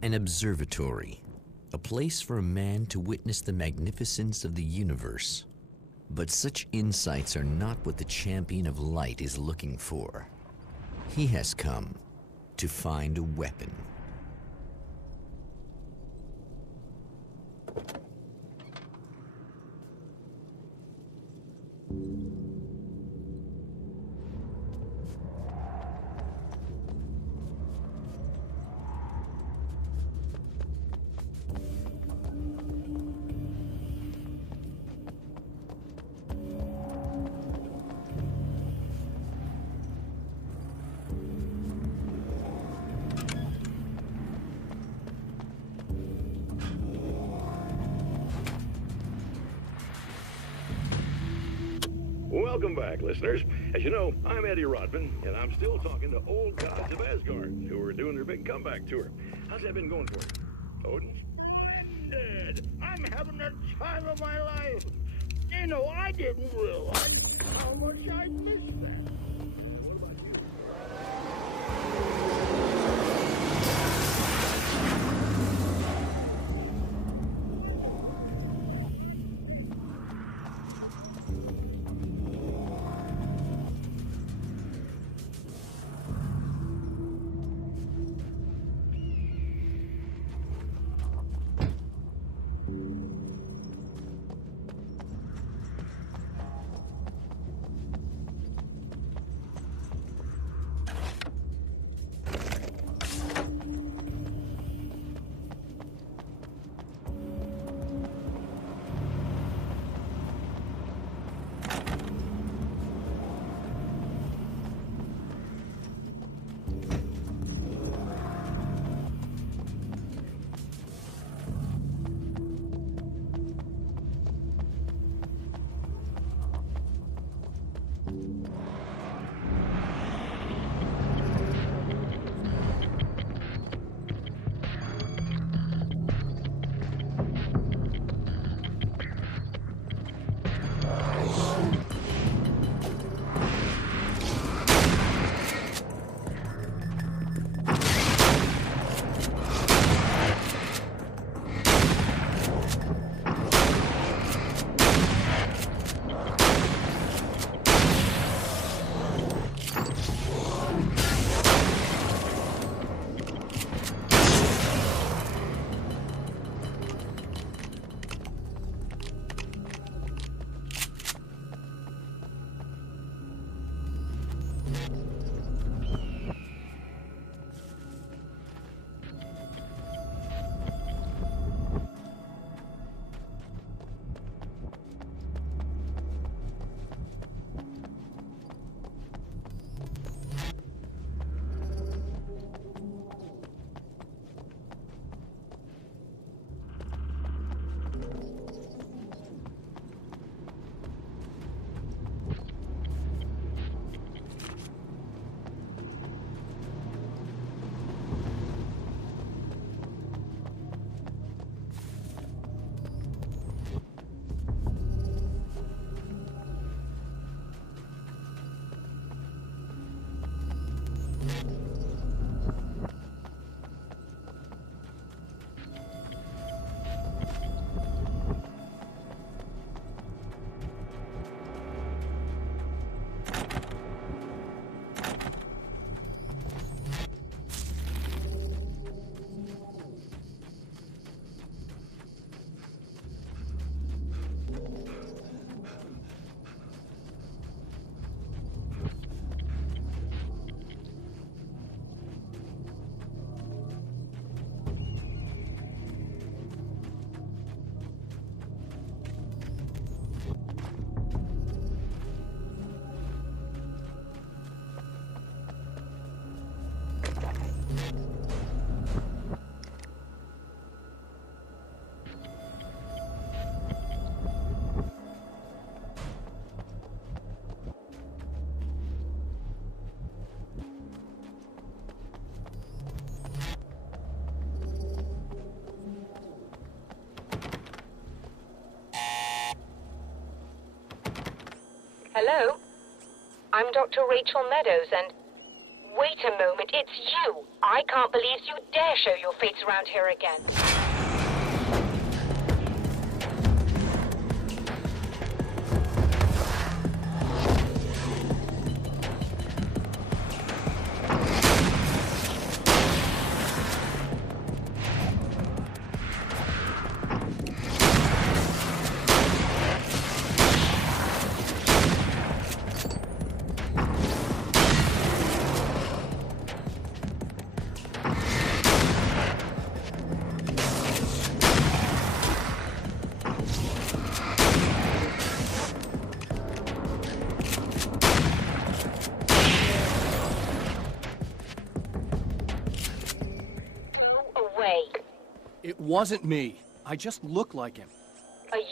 An observatory, a place for a man to witness the magnificence of the universe. But such insights are not what the champion of light is looking for. He has come to find a weapon. Welcome back, listeners. As you know, I'm Eddie Rodman, and I'm still talking to old gods of Asgard, who are doing their big comeback tour. How's that been going for you? Odin? Splendid! I'm having the time of my life. You know, I didn't realize how much I'd missed that. What about you? Hello? I'm Dr. Rachel Meadows, and Wait a moment, it's you! I can't believe you dare show your face around here again. It wasn't me. I just look like him. Are you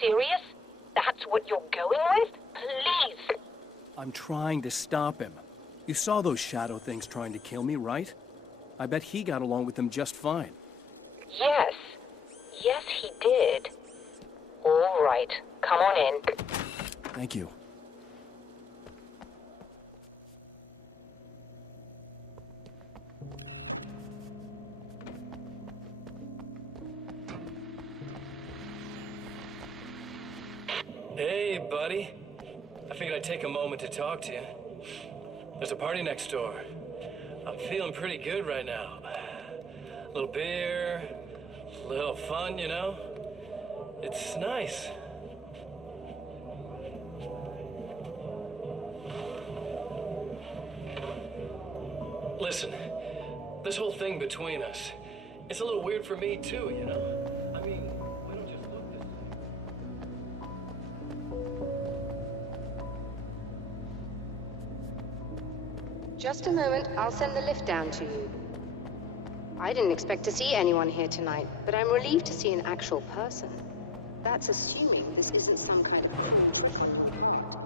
serious? That's what you're going with? Please! I'm trying to stop him. You saw those shadow things trying to kill me, right? I bet he got along with them just fine. Yes. Yes, he did. All right. Come on in. Thank you. Hey, buddy. I figured I'd take a moment to talk to you. There's a party next door. I'm feeling pretty good right now. A little beer, a little fun, you know? It's nice. Listen, this whole thing between us, it's a little weird for me too, you know? I mean, we don't just look this way. Just a moment, I'll send the lift down to you. I didn't expect to see anyone here tonight, but I'm relieved to see an actual person. That's assuming this isn't some kind of trick on my part.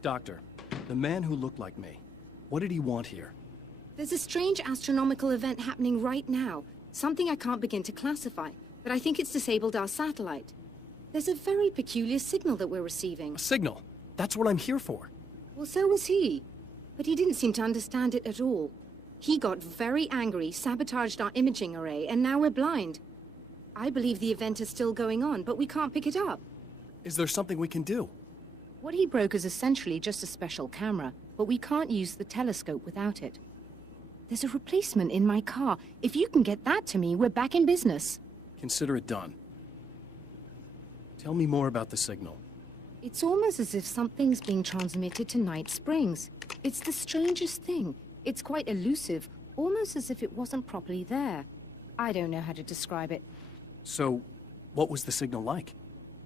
Doctor, the man who looked like me, what did he want here? There's a strange astronomical event happening right now. Something I can't begin to classify, but I think it's disabled our satellite. There's a very peculiar signal that we're receiving. A signal? That's what I'm here for. Well, so was he. But he didn't seem to understand it at all. He got very angry, sabotaged our imaging array, and now we're blind. I believe the event is still going on, but we can't pick it up. Is there something we can do? What he broke is essentially just a special camera, but we can't use the telescope without it. There's a replacement in my car. If you can get that to me, we're back in business. Consider it done. Tell me more about the signal. It's almost as if something's being transmitted to Night Springs. It's the strangest thing. It's quite elusive, almost as if it wasn't properly there. I don't know how to describe it. So, what was the signal like?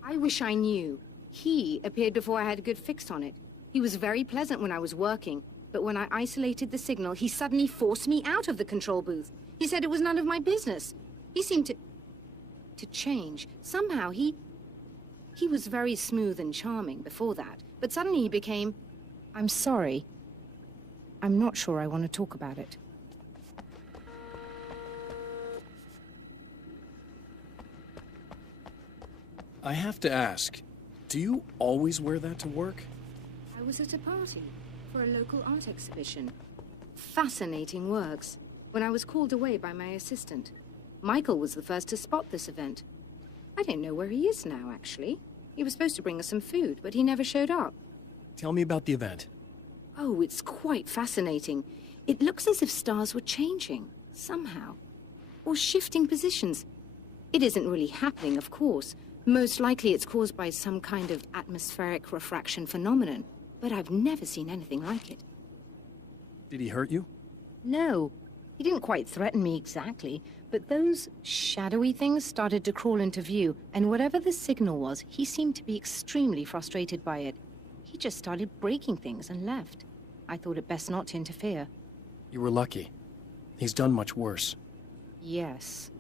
I wish I knew. He appeared before I had a good fix on it. He was very pleasant when I was working, but when I isolated the signal, he suddenly forced me out of the control booth. He said it was none of my business. He seemed to change. Somehow he was very smooth and charming before that, but suddenly he became, I'm sorry. I'm not sure I want to talk about it. I have to ask, do you always wear that to work? I was at a party for a local art exhibition. Fascinating works. When I was called away by my assistant. Michael was the first to spot this event. I don't know where he is now, actually. He was supposed to bring us some food, but he never showed up. Tell me about the event. Oh, it's quite fascinating. It looks as if stars were changing, somehow. Or shifting positions. It isn't really happening, of course. Most likely it's caused by some kind of atmospheric refraction phenomenon. But I've never seen anything like it. Did he hurt you? No. He didn't quite threaten me exactly, but those shadowy things started to crawl into view, and whatever the signal was, he seemed to be extremely frustrated by it. He just started breaking things and left. I thought it best not to interfere. You were lucky. He's done much worse. Yes.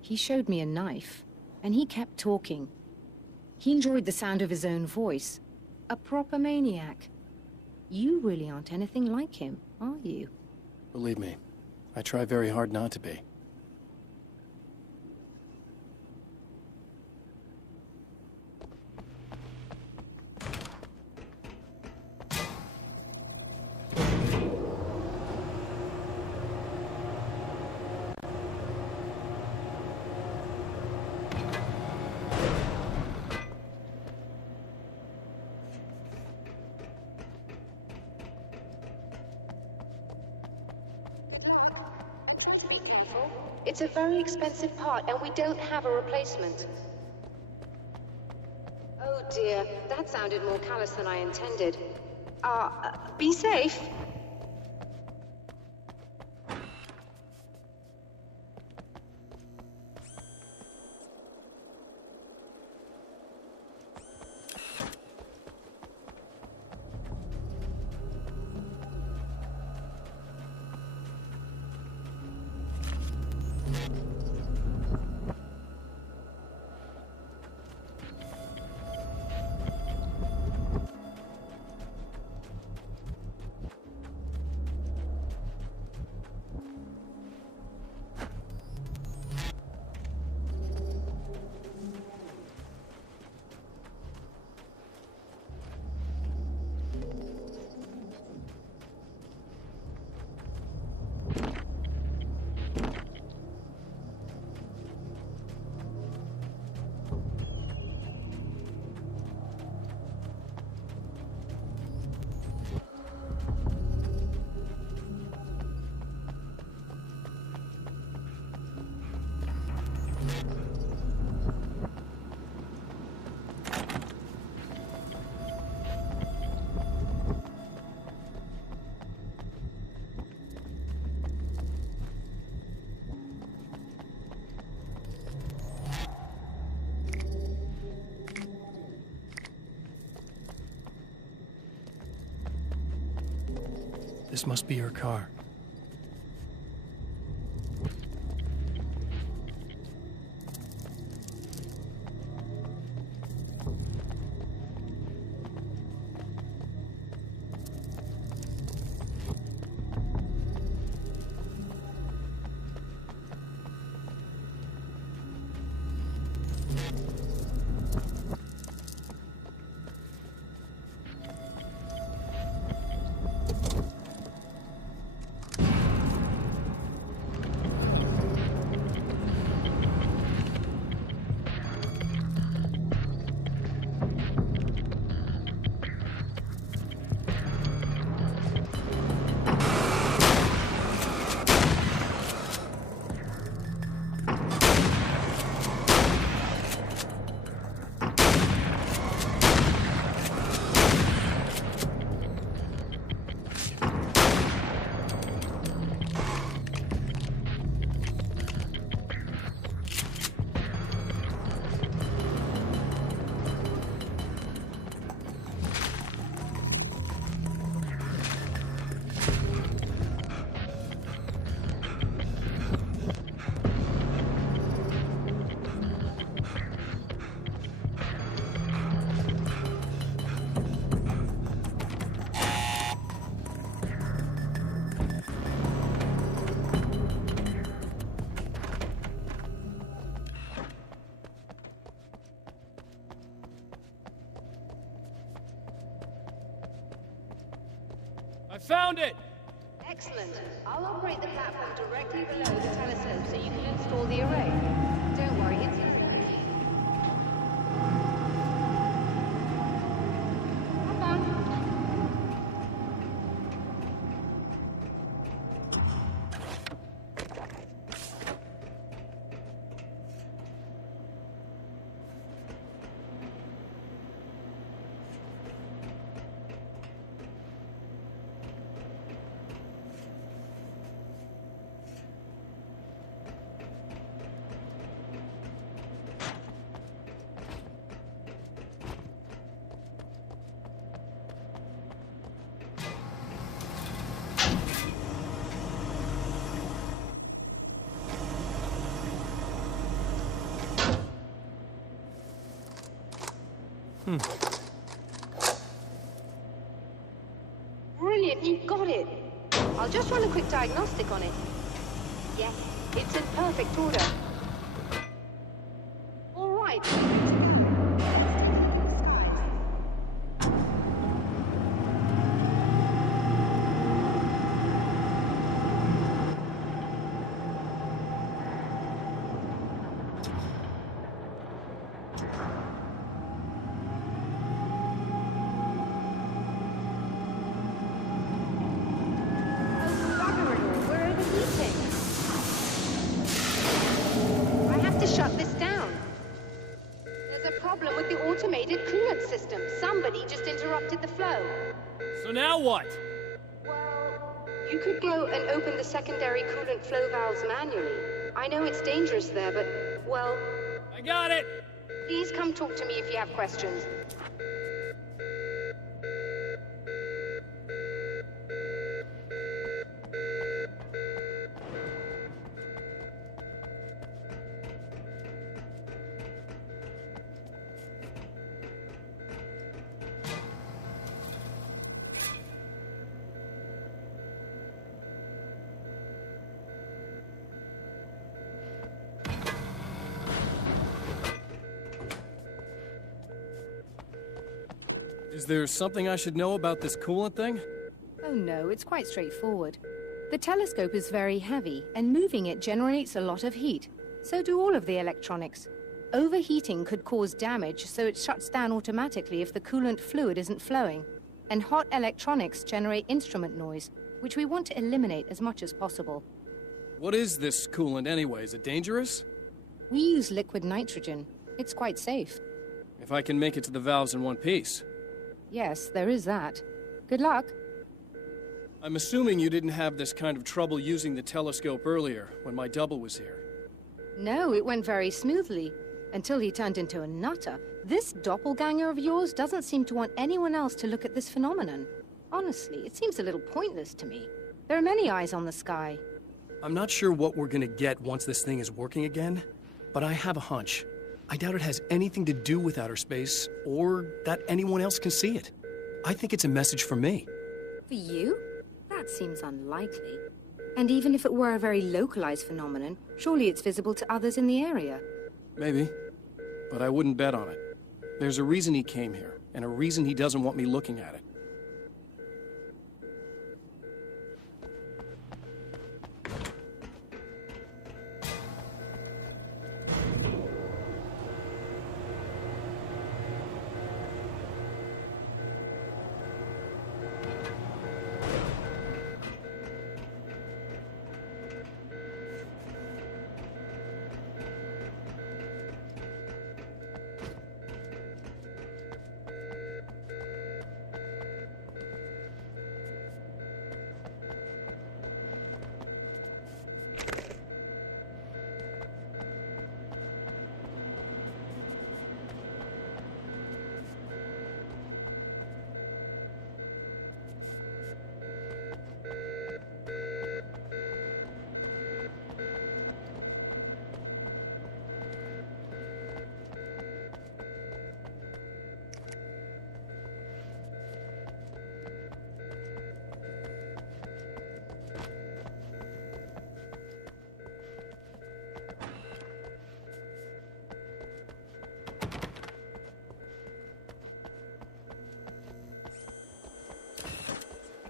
He showed me a knife, and he kept talking. He enjoyed the sound of his own voice. A proper maniac. You really aren't anything like him, are you? Believe me, I try very hard not to be. It's a very expensive part, and we don't have a replacement. Oh dear, that sounded more callous than I intended. Be safe. This must be her car. I found it! Excellent. I'll operate the platform directly below the telescope so you can install the array. Don't worry, it's easy. Come on. Brilliant, you got it. I'll just run a quick diagnostic on it. Yes, it's in perfect order. All right. Shut this down. There's a problem with the automated coolant system. Somebody just interrupted the flow. So now what? Well, you could go and open the secondary coolant flow valves manually. I know it's dangerous there, but, well... I got it! Please come talk to me if you have questions. Is there something I should know about this coolant thing? Oh no, it's quite straightforward. The telescope is very heavy, and moving it generates a lot of heat. So do all of the electronics. Overheating could cause damage, so it shuts down automatically if the coolant fluid isn't flowing. And hot electronics generate instrument noise, which we want to eliminate as much as possible. What is this coolant anyway? Is it dangerous? We use liquid nitrogen. It's quite safe. If I can make it to the valves in one piece. Yes, there is that. Good luck. I'm assuming you didn't have this kind of trouble using the telescope earlier, when my double was here. No, it went very smoothly. Until he turned into a nutter. This doppelganger of yours doesn't seem to want anyone else to look at this phenomenon. Honestly, it seems a little pointless to me. There are many eyes on the sky. I'm not sure what we're gonna get once this thing is working again, but I have a hunch. I doubt it has anything to do with outer space, or that anyone else can see it. I think it's a message for me. For you? That seems unlikely. And even if it were a very localized phenomenon, surely it's visible to others in the area. Maybe, but I wouldn't bet on it. There's a reason he came here, and a reason he doesn't want me looking at it.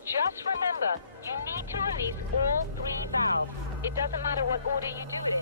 Just remember, you need to release all 3 valves. It doesn't matter what order you do it.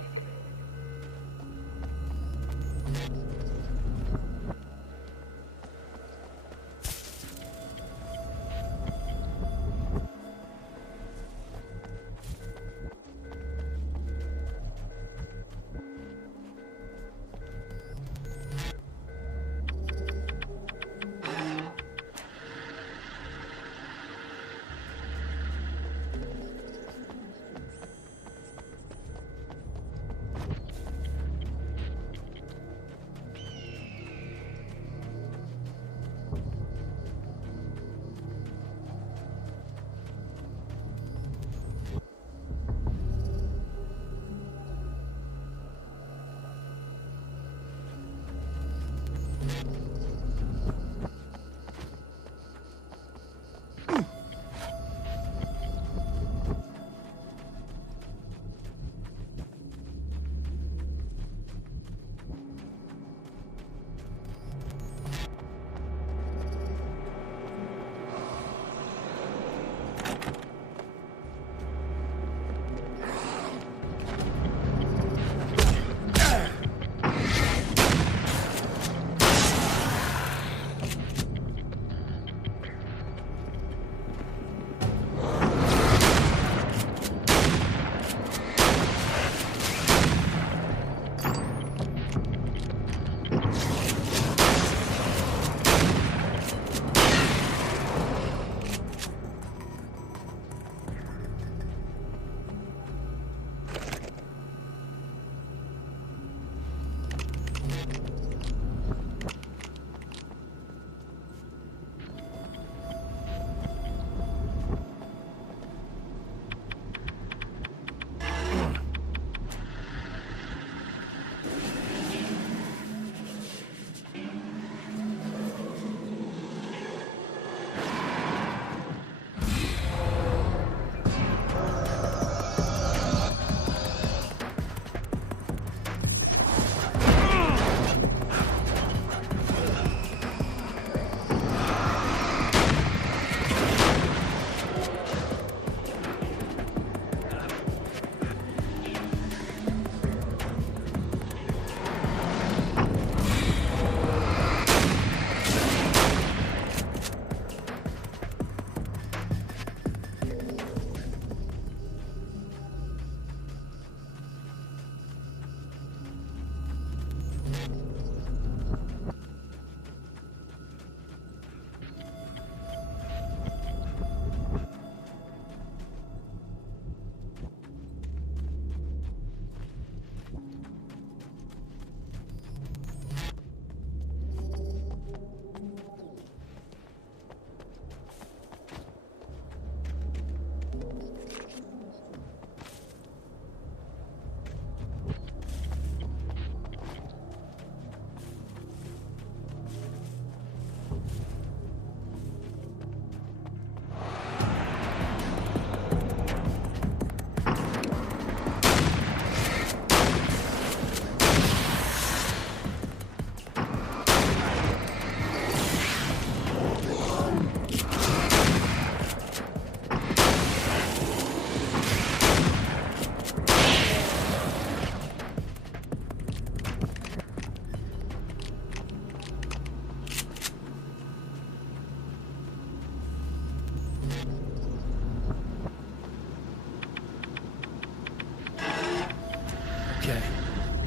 Okay,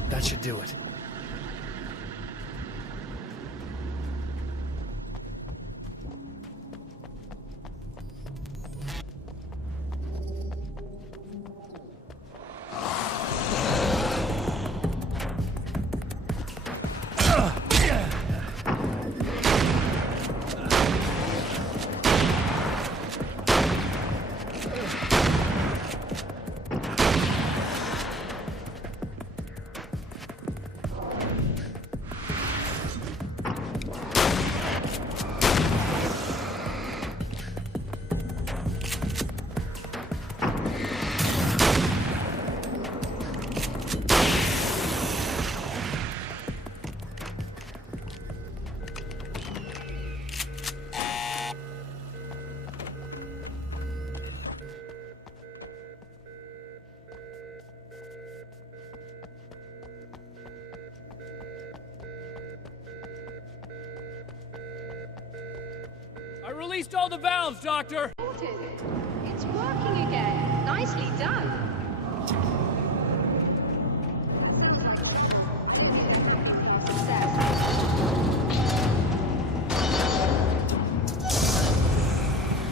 that should do it. I released all the valves, Doctor! It's working again. Nicely done.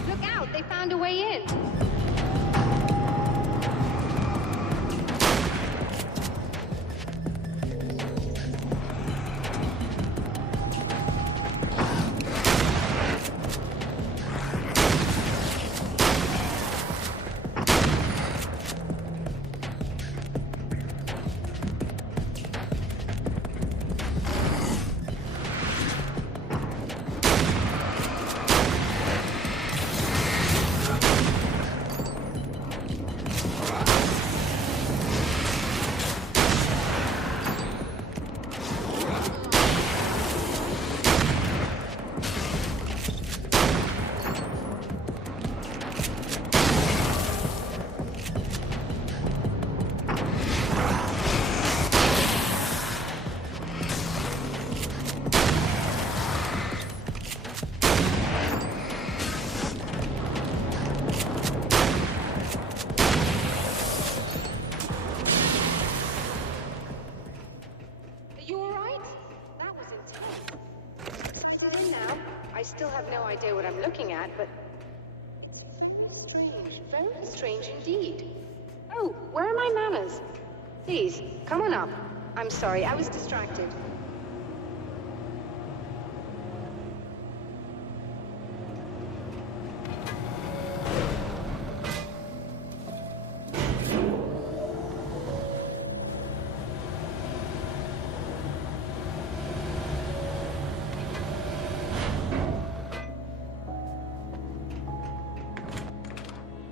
Look out, they found a way in. I still have no idea what I'm looking at, but it's very strange indeed. Oh, where are my manners? Please, come on up. I'm sorry, I was distracted.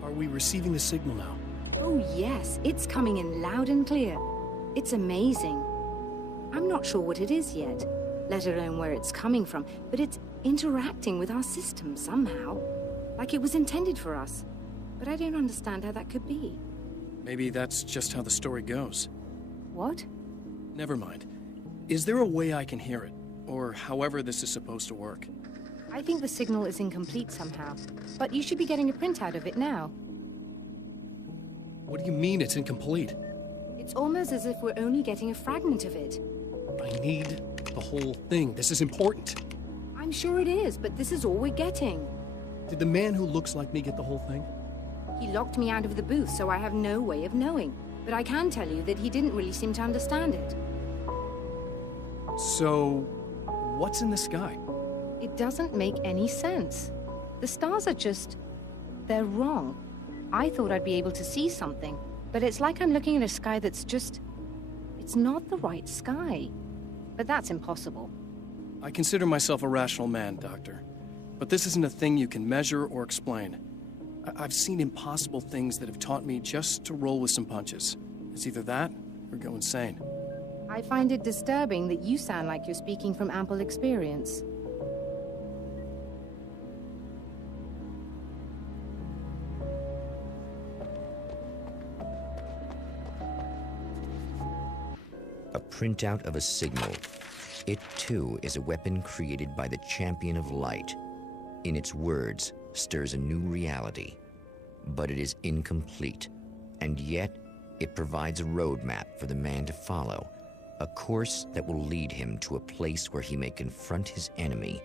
Are we receiving the signal now? Oh, yes. It's coming in loud and clear. It's amazing. I'm not sure what it is yet, let alone where it's coming from, but it's interacting with our system somehow. Like it was intended for us. But I don't understand how that could be. Maybe that's just how the story goes. What? Never mind. Is there a way I can hear it? Or however this is supposed to work? I think the signal is incomplete somehow. But you should be getting a printout of it now. What do you mean it's incomplete? It's almost as if we're only getting a fragment of it. I need the whole thing. This is important. I'm sure it is, but this is all we're getting. Did the man who looks like me get the whole thing? He locked me out of the booth, so I have no way of knowing. But I can tell you that he didn't really seem to understand it. So, what's in the sky? It doesn't make any sense. The stars are just... they're wrong. I thought I'd be able to see something, but it's like I'm looking at a sky that's just... it's not the right sky. But that's impossible. I consider myself a rational man, Doctor. But this isn't a thing you can measure or explain. I've seen impossible things that have taught me just to roll with some punches. It's either that, or go insane. I find it disturbing that you sound like you're speaking from ample experience. A printout of a signal. It, too, is a weapon created by the Champion of Light. In its words, stirs a new reality. But it is incomplete, and yet It provides a roadmap for the man to follow, a course that will lead him to a place where he may confront his enemy